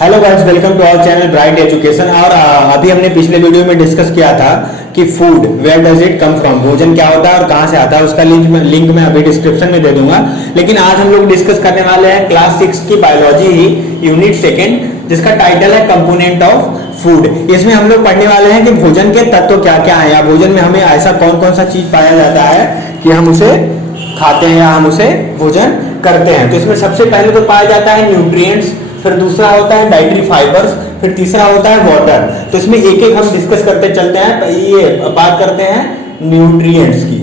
Hello guys, welcome to our channel Bright Education. और अभी हमने पिछले वीडियो में डिस्कस किया था कि food where does it come from, भोजन क्या होता है और कहाँ से आता है। उसका लिंक मैं अभी डिस्क्रिप्शन में दे दूंगा। लेकिन आज हम लोग डिस्कस करने वाले हैं क्लास 6 की बायोलॉजी ही यूनिट सेकेंड, जिसका टाइटल है कंपोनेंट ऑफ फूड। इसमें हम लोग पढ़ने वाले हैं कि भोजन के तत्व क्या क्या है, या भोजन में हमें ऐसा कौन कौन सा चीज पाया जाता है कि हम उसे खाते हैं या हम उसे भोजन करते हैं। तो इसमें सबसे पहले तो पाया जाता है न्यूट्रिएंट्स, फिर दूसरा होता है डाइटरी फाइबर्स, फिर तीसरा होता है वाटर। तो इसमें एक एक हम डिस्कस करते चलते हैं। ये बात करते हैं न्यूट्रिएंट्स की।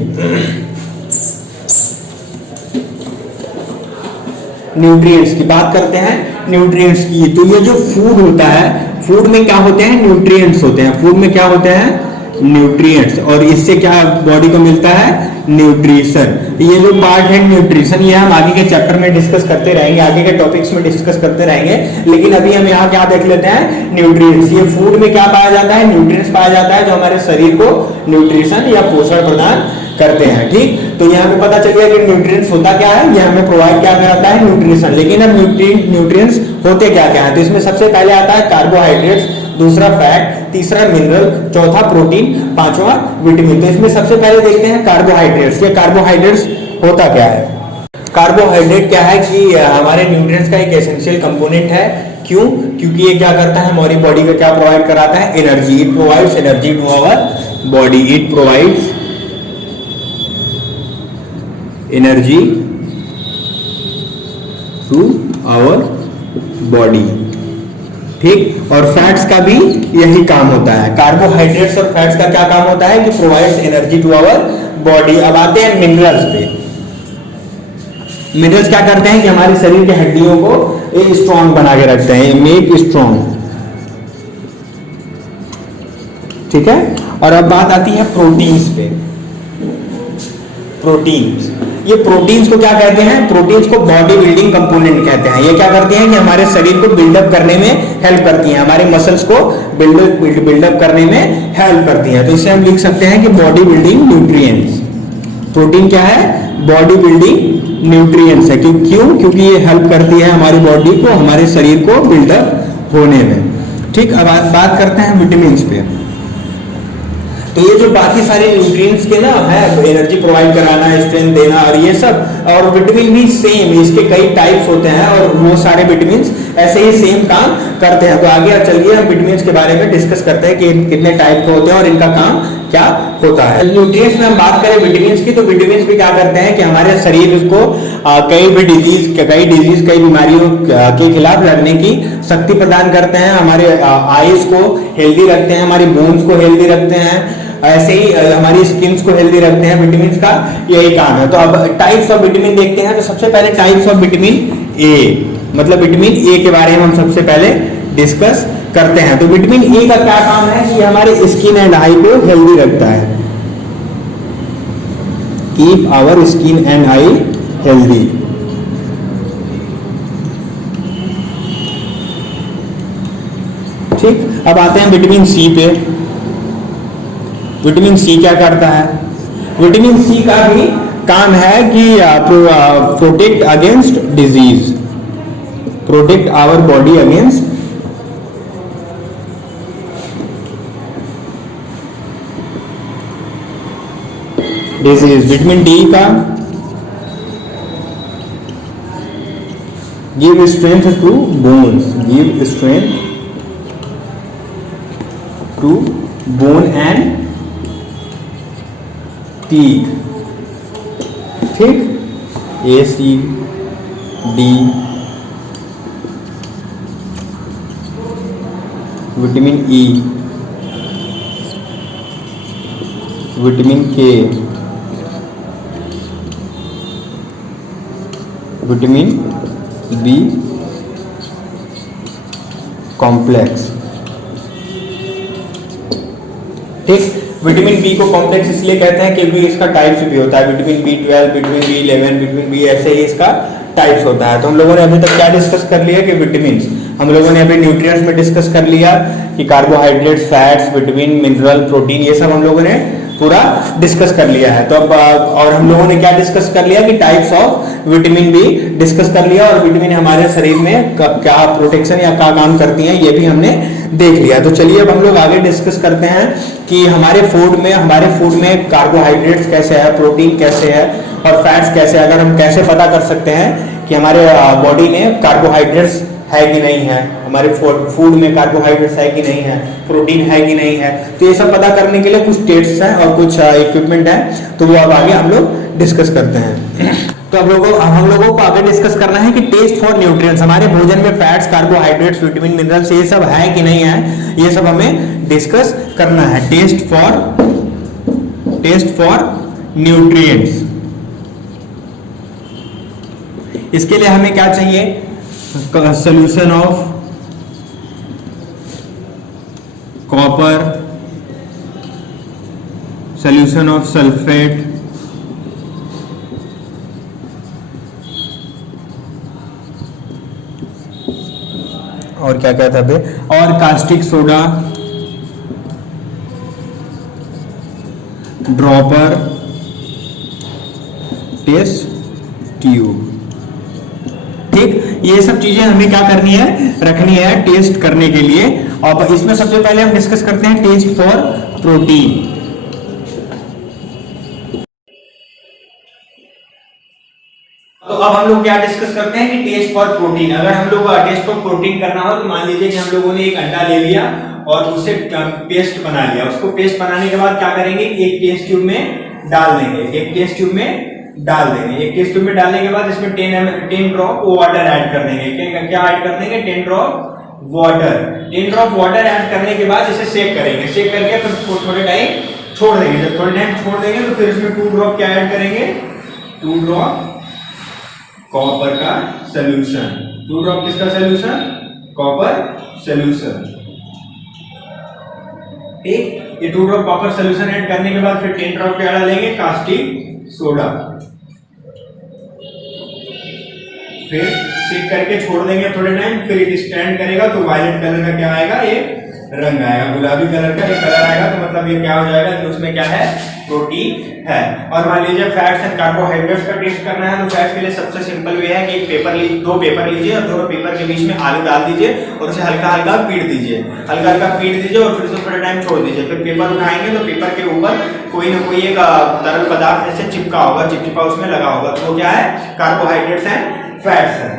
न्यूट्रिएंट्स की बात करते हैं, न्यूट्रिएंट्स की। तो ये जो फूड होता है, फूड में क्या होते हैं? न्यूट्रिएंट्स होते हैं। फूड में क्या होते हैं? न्यूट्रिएंट्स। और इससे क्या बॉडी को मिलता है? न्यूट्रिशन। ये जो पार्ट है न्यूट्रिशन, ये हम आगे के चैप्टर में डिस्कस करते रहेंगे, आगे के टॉपिक्स में डिस्कस करते रहेंगे। लेकिन अभी हम यहाँ क्या देख लेते हैं? न्यूट्रिएंट्स। ये फूड में क्या पाया जाता है? न्यूट्रिएंट्स पाया जाता है, जो हमारे शरीर को न्यूट्रिशन या पोषण प्रदान करते हैं। ठीक, तो यहाँ पे पता चल गया कि न्यूट्रिएंट्स होता क्या है, ये हमें प्रोवाइड क्या कराता है? न्यूट्रिशन। लेकिन अब न्यूट्रिएंट्स होते क्या क्या है? तो इसमें सबसे पहले आता है कार्बोहाइड्रेट्स, दूसरा फैट, तीसरा मिनरल, चौथा प्रोटीन, पांचवा विटामिन। तो इसमें सबसे पहले देखते हैं कार्बोहाइड्रेट्स। ये कार्बोहाइड्रेट्स होता क्या है? कार्बोहाइड्रेट क्या है कि हमारे न्यूट्रिएंट्स का एक एसेंशियल कंपोनेंट है। क्यों? क्योंकि ये क्या करता है? हमारी बॉडी को क्या प्रोवाइड कराता है? Energy. It provides energy to our body. It provides energy to our body. ठीक, और फैट्स का भी यही काम होता है। कार्बोहाइड्रेट्स और फैट्स का क्या काम होता है? कि provides energy to our body. अब आते हैं मिनरल्स पे। मिनरल्स क्या करते हैं कि हमारे शरीर के हड्डियों को स्ट्रॉन्ग बना के रखते हैं, मेक स्ट्रॉन्ग। ठीक है, और अब बात आती है प्रोटीन्स पे। प्रोटीन्स, ये प्रोटीन्स को क्या कहते हैं? प्रोटीन्स को बॉडी बिल्डिंग कंपोनेंट कहते हैं। ये क्या करते हैं कि हमारे शरीर को बिल्डअप करने में हेल्प करती हैं, हमारे मसल्स को बिल्डअप करने में हेल्प करती हैं। तो इसे हम लिख सकते हैं कि बॉडी बिल्डिंग न्यूट्रिएंट्स। प्रोटीन क्या है? बॉडी बिल्डिंग न्यूट्रिएंट्स है। क्यों? क्योंकि ये हेल्प करती है हमारी बॉडी को, हमारे शरीर को बिल्डअप होने में। ठीक, अब बात करते हैं विटामिन पे। तो ये जो बाकी सारे न्यूट्रिएंट्स के ना है, एनर्जी प्रोवाइड कराना, स्ट्रेंथ देना और ये सब, और विटामिन भी सेम, इसके कई टाइप्स होते हैं और वो सारे विटामिन ऐसे ही सेम काम करते हैं। तो आगे चलिए हम विटामिन के बारे में डिस्कस करते हैं कि कितने टाइप के होते हैं और इनका काम क्या होता है। न्यूट्रिएंट्स में हम बात करें विटामिन की, तो विटामिन भी क्या करते हैं कि हमारे शरीर को कई डिजीज, कई बीमारियों के खिलाफ लड़ने की शक्ति प्रदान करते हैं। हमारे आईज को हेल्दी रखते हैं, हमारी बोन्स को हेल्दी रखते हैं, ऐसे ही हमारी स्किन्स को हेल्दी रखते हैं। विटामिन का यही काम है। तो अब टाइप्स ऑफ विटामिन देखते हैं। तो सबसे पहले टाइप्स ऑफ विटामिन ए, मतलब विटामिन ए के बारे में हम सबसे पहले डिस्कस करते हैं। तो विटामिन ए का क्या काम है कि हमारे स्किन एंड आई को हेल्दी रखता है। Keep our skin and eye healthy. ठीक, अब आते हैं विटामिन सी पे। विटामिन सी क्या करता है? विटामिन सी का भी काम है कि protect against disease, protect our body against disease. Vitamin D का give strength to bones, give strength to bone and teeth. ठीक, A C D. Vitamin E, vitamin K, vitamin B complex. ठीक, vitamin B को complex इसलिए कहते हैं क्योंकि इसका types भी होता है। Vitamin B12, vitamin B11, vitamin B, ऐसे ही इसका टाइप्स होता है। तो हम लोगों ने अभी तक क्या डिस्कस कर लिया कि विटामिन, हम लोगों ने अभी न्यूट्रिएंट्स में डिस्कस कर लिया कि carbohydrates, fats, vitamin, mineral, protein, ये सब हम लोगों ने पूरा डिस्कस कर लिया है। तो अब और हम लोगों ने क्या डिस्कस कर लिया कि टाइप्स ऑफ विटामिन भी डिस्कस कर लिया, और विटामिन हमारे शरीर में क्या प्रोटेक्शन या क्या काम करती हैं ये भी हमने देख लिया। तो चलिए अब हम लोग आगे डिस्कस करते हैं कि हमारे फूड में कार्बोहाइड्रेट्स कैसे है, प्रोटीन कैसे है और फैट्स कैसे है। अगर हम कैसे पता कर सकते हैं कि हमारे बॉडी में कार्बोहाइड्रेट्स है कि नहीं है, हमारे फूड में कार्बोहाइड्रेट्स है कि नहीं है, प्रोटीन है कि नहीं है। तो ये सब पता करने के लिए कुछ टेस्ट्स हैं और कुछ इक्विपमेंट हैं, तो वो अब आगे हम लोग डिस्कस करते हैं। तो हम लोगों को आगे डिस्कस करना है कि टेस्ट फॉर न्यूट्रिएंट्स, हमारे भोजन में फैट्स, कार्बोहाइड्रेट्स, विटामिन, मिनरल्स ये सब है कि नहीं है, ये सब हमें डिस्कस करना है। टेस्ट फॉर न्यूट्रिएंट्स, इसके लिए हमें क्या चाहिए, solution of copper, solution of sulphate, और क्या क्या था बे, और caustic soda, dropper, test tube. ठीक, ये सब चीजें हमें क्या करनी है, रखनी है टेस्ट करने के लिए। और इसमें सबसे पहले हम डिस्कस करते हैं टेस्ट फॉर प्रोटीन। तो अब हम लोग क्या डिस्कस करते हैं कि टेस्ट फॉर प्रोटीन। अगर हम लोग टेस्ट फॉर प्रोटीन करना हो तो मान लीजिए कि हम लोगों ने एक अंडा ले लिया और उससे पेस्ट बना लिया। उसको पेस्ट बनाने के बाद क्या करेंगे, एक टेस्ट ट्यूब में डाल देंगे, एक टेस्ट ट्यूब में डालने के बाद इसमें 10 ड्रॉप वाटर ऐड कर देंगे। क्या ऐड कर देंगे, 10 ड्रॉप वाटर ऐड करने के बाद इसे शेक करेंगे। शेक करके फिर थोड़े टाइम छोड़ देंगे। जब थोड़े टाइम छोड़ देंगे तो फिर इसमें 2 ड्रॉप क्या ऐड करेंगे, 2 ड्रॉप कॉपर का सॉल्यूशन। 2 ड्रॉप किसका सॉल्यूशन, कॉपर सॉल्यूशन। ठीक, ये 2 ड्रॉप कॉपर सॉल्यूशन ऐड करने के बाद फिर 10 ड्रॉप क्या डालेंगे, कास्टिक सोडा। फिर शेक करके छोड़ देंगे थोड़े टाइम, फिर ये स्टैंड करेगा तो वायलेट कलर का क्या आएगा, ये रंग आएगा, गुलाबी कलर का एक कलर आएगा। तो मतलब ये क्या हो जाएगा कि उसमें क्या है, प्रोटीन है। और मान लीजिए फैट्स एंड कार्बोहाइड्रेट्स का टेस्ट करना है, तो फैट्स के लिए सबसे सिंपल वे है कि एक पेपर दो पेपर लीजिए और दोनों पेपर के बीच में आलू डाल दीजिए और उसे हल्का हल्का पीट दीजिए, और फिर उसे थोड़ा टाइम छोड़ दीजिए। फिर पेपर उठाएंगे तो पेपर के ऊपर कोई ना कोई एक तरल पदार्थ जैसे चिपका होगा, चिपचिपा उसमें लगा होगा, तो वो क्या है, कार्बोहाइड्रेट्स एंड फैट्स है।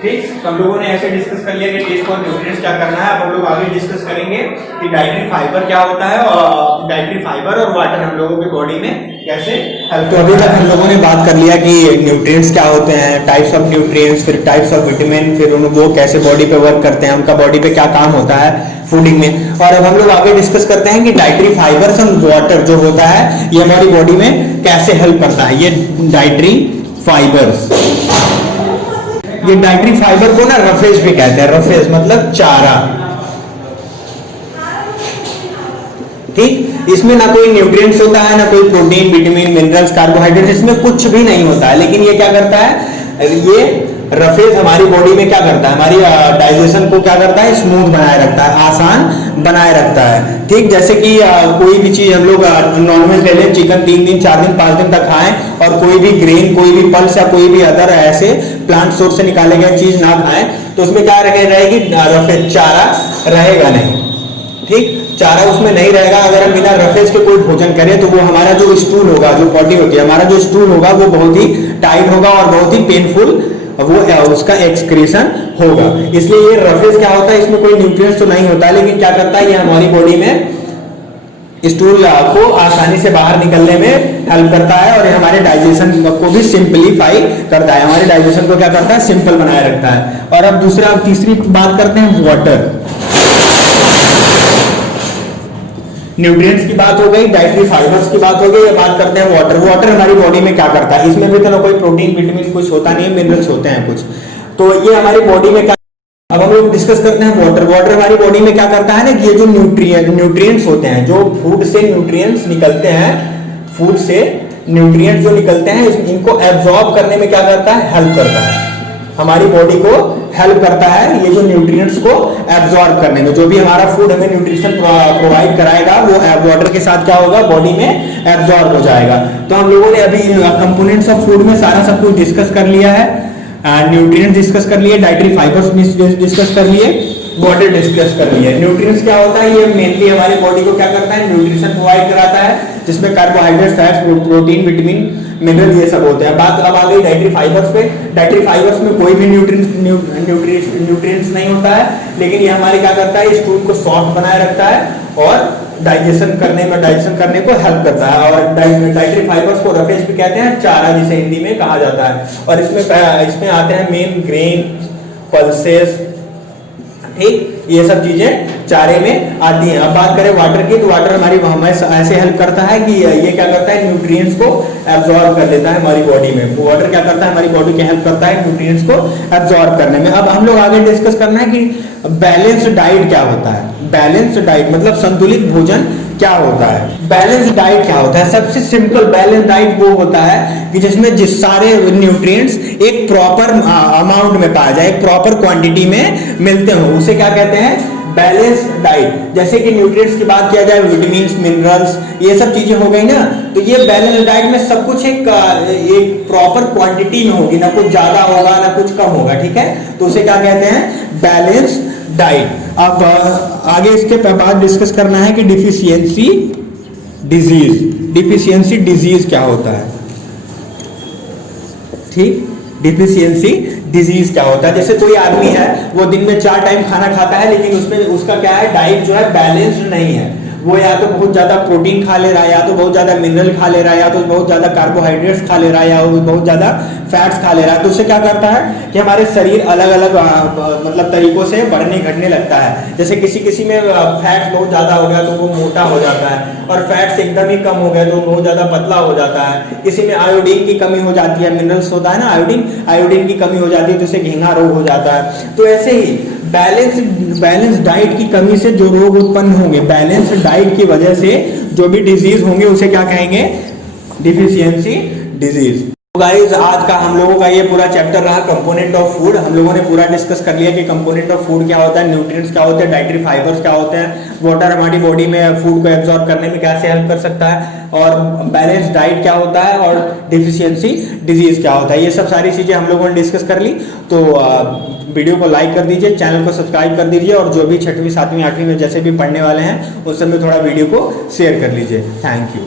ठीक, तो हम लोगों ने ऐसे डिस्कस कर लिया कि टेस्ट फॉर न्यूट्रिएंट्स क्या करना है। अब हम लोग आगे डिस्कस करेंगे कि डाइटरी फाइबर क्या होता है, और डाइटरी फाइबर और वाटर हम लोगों की बॉडी में कैसे हेल्प। तो अभी तक हम लोगों ने बात कर लिया कि न्यूट्रिएंट्स क्या होते हैं, टाइप्स ऑफ न्यूट्रिएंट्स, फिर टाइप्स ऑफ विटामिन, फिर वो कैसे बॉडी पे वर्क करते हैं, उनका बॉडी पे क्या काम होता है फूडिंग में। और अब हम लोग आगे डिस्कस करते हैं कि डाइटरी फाइबर्स एंड वाटर जो होता है ये हमारी बॉडी में कैसे हेल्प करता है। ये डाइटरी फाइबर्स, ये डाइटरी फाइबर को ना रफेज भी कहते हैं। रफेज मतलब चारा। ठीक, इसमें ना कोई न्यूट्रिएंट्स होता है, ना कोई प्रोटीन, विटामिन, मिनरल्स, कार्बोहाइड्रेट, इसमें कुछ भी नहीं होता है। लेकिन ये क्या करता है, ये रफेज हमारी बॉडी में क्या करता है, हमारी डाइजेशन को क्या करता है, स्मूथ बनाए रखता है, आसान बनाए रखता है। ठीक, जैसे कि कोई भी चीज हम लोग नॉर्मल ले लें, चिकन 3 दिन 4 दिन 5 दिन तक खाएं और कोई भी ग्रेन, कोई भी पल्स या कोई भी अदर ऐसे प्लांट सोर्स से निकाले गए चीज ना खाएं तो उसमें क्या रहेगी, रफेज, चारा रहेगा नहीं। ठीक, चारा उसमें नहीं रहेगा। अगर हम बिना रफेज के कोई भोजन करें तो वो हमारा जो स्टूल होगा, जो पॉटी होती है, हमारा जो स्टूल होगा वो बहुत ही टाइट होगा और बहुत ही पेनफुल वो उसका एक्सक्रीशन होगा। इसलिए ये रफेज क्या होता है, इसमें कोई न्यूट्रिएंट्स तो नहीं होता है, लेकिन क्या करता है, ये हमारी बॉडी में स्टूल को आसानी से बाहर निकलने में हेल्प करता है और ये हमारे डाइजेशन को भी सिंपलीफाई करता है, हमारे डाइजेशन को क्या करता है, सिंपल बनाए रखता है। और अब तीसरी बात करते हैं वाटर। न्यूट्रिएंट्स की बात हो गई, डाइटरी फाइबर्स की बात हो गई, अब बात करते हैं वाटर। वाटर हमारी बॉडी में क्या करता है, इसमें भी तो ना कोई प्रोटीन, विटामिन कुछ होता नहीं है, मिनरल्स होते हैं कुछ, तो ये हमारी बॉडी में क्या। अब हम लोग डिस्कस करते हैं वाटर। वाटर हमारी बॉडी में क्या करता है ना, कि ये जो न्यूट्रिएंट्स होते हैं, जो फूड से न्यूट्रिएंट्स निकलते हैं, फूड से न्यूट्रिएंट्स जो निकलते हैं, इनको एब्जॉर्ब करने में क्या करता है, हेल्प करता है, हमारी बॉडी को हेल्प करता है ये जो न्यूट्रिएंट्स को एब्जॉर्ब करने में। जो भी हमारा फूड हमें न्यूट्रिशन प्रोवाइड कराएगा वो वाटर के साथ क्या होगा, बॉडी में एब्जॉर्ब हो जाएगा। तो हम लोगों ने अभी कंपोनेंट्स ऑफ फूड में सारा सब कुछ डिस्कस कर लिया है, न्यूट्रिएंट्स डिस्कस कर लिए, डाइटरी फाइबर्स डिस्कस कर लिए, वाटर डिस्कस कर लिए। न्यूट्रिएंट्स क्या होता है, ये मेनली हमारी बॉडी को क्या करता है, न्यूट्रिशन प्रोवाइड कराता है, जिसमें carbohydrate, fats, protein, vitamin, mineral ये सब होते हैं। बात अब आ गई डाइटरी फाइबर्स पे। डाइटरी फाइबर्स में कोई भी न्यूट्रिएंट्स नहीं होता है, लेकिन ये हमारे क्या करता है, इस फूड को सॉफ्ट बनाए रखता है और डाइजेशन करने को हेल्प करता है। और डाइटरी फाइबर्स को रफेज भी कहते हैं, चारा जिसे हिंदी में कहा जाता है। और इसमें आते हैं मेन ग्रेन, पल्सेस, ठीक, ये सब चीजें चारे में आती हैं। अब बात करें वाटर की, तो वाटर हमें ऐसे हेल्प करता है कि ये क्या करता है, न्यूट्रिएंट्स को एब्जॉर्ब कर लेता है हमारी बॉडी में। वाटर क्या करता है, हमारी बॉडी की हेल्प करता है न्यूट्रिएंट्स को एब्जॉर्ब करने में। अब हम लोग आगे डिस्कस करना है कि बैलेंस्ड डाइट क्या होता है। बैलेंस्ड डाइट मतलब संतुलित भोजन क्या होता है। बैलेंस्ड डाइट क्या होता है, सबसे सिंपल बैलेंस डाइट वो होता है कि जिसमें जिस सारे न्यूट्रिएंट्स एक प्रॉपर अमाउंट में पाया जाए, एक प्रॉपर क्वांटिटी में मिलते हो, उसे क्या कहते हैं, बैलेंस डाइट। जैसे कि न्यूट्रिएंट्स की बात किया जाए, विटामिन, मिनरल्स, ये सब चीजें हो गई ना, तो ये बैलेंस डाइट में सब कुछ एक प्रॉपर क्वांटिटी में होगी, ना कुछ ज्यादा होगा ना कुछ कम होगा, ठीक है, तो उसे क्या कहते हैं, बैलेंस डाइट। अब आगे इसके बाद डिस्कस करना है कि डिफिशियंसी डिजीज क्या होता है, ठीक, डिफिशियंसी डिजीज क्या होता है। जैसे कोई आदमी है, वो दिन में 4 टाइम खाना खाता है, लेकिन उसमें उसका क्या है, डाइट जो है बैलेंस्ड नहीं है। वो या तो बहुत ज्यादा प्रोटीन खा ले रहा है, या तो बहुत ज्यादा मिनरल खा ले रहा है, या तो बहुत ज्यादा कार्बोहाइड्रेट्स खा ले रहा है, या बहुत ज्यादा फैट्स खा ले रहा है। तो उससे क्या करता है कि हमारे शरीर अलग अलग मतलब तरीकों से बढ़ने घटने लगता है। जैसे किसी में फैट्स बहुत ज्यादा हो गया तो वो मोटा हो जाता है, और फैट्स एकदम ही कम हो गए तो बहुत ज्यादा पतला हो जाता है। किसी में आयोडीन की कमी हो जाती है, मिनरल्स होता है ना, आयोडीन की कमी हो जाती है तो उसे घेंगा रोग हो जाता है। तो ऐसे ही बैलेंस डाइट की कमी से जो रोग उत्पन्न होंगे, बैलेंस डाइट की वजह से जो भी डिजीज होंगे उसे क्या कहेंगे, डिफिशियंसी डिजीज। गाइस, आज का हम लोगों का ये पूरा चैप्टर रहा कंपोनेंट ऑफ फूड। हम लोगों ने पूरा डिस्कस कर लिया कि कंपोनेंट ऑफ फूड क्या होता है, न्यूट्रिएंट्स क्या होते हैं, डाइटरी फाइबर्स क्या होते हैं, वाटर हमारी बॉडी में फूड को एब्जॉर्ब करने में कैसे हेल्प कर सकता है, और बैलेंस डाइट क्या होता है, और डिफिशियंसी डिजीज क्या होता है। ये सब सारी चीजें हम लोगों ने डिस्कस कर ली। तो वीडियो को लाइक कर दीजिए, चैनल को सब्सक्राइब कर दीजिए, और जो भी 6वीं 7वीं 8वीं में जैसे भी पढ़ने वाले हैं उस सब में थोड़ा वीडियो को शेयर कर लीजिए। Thank you.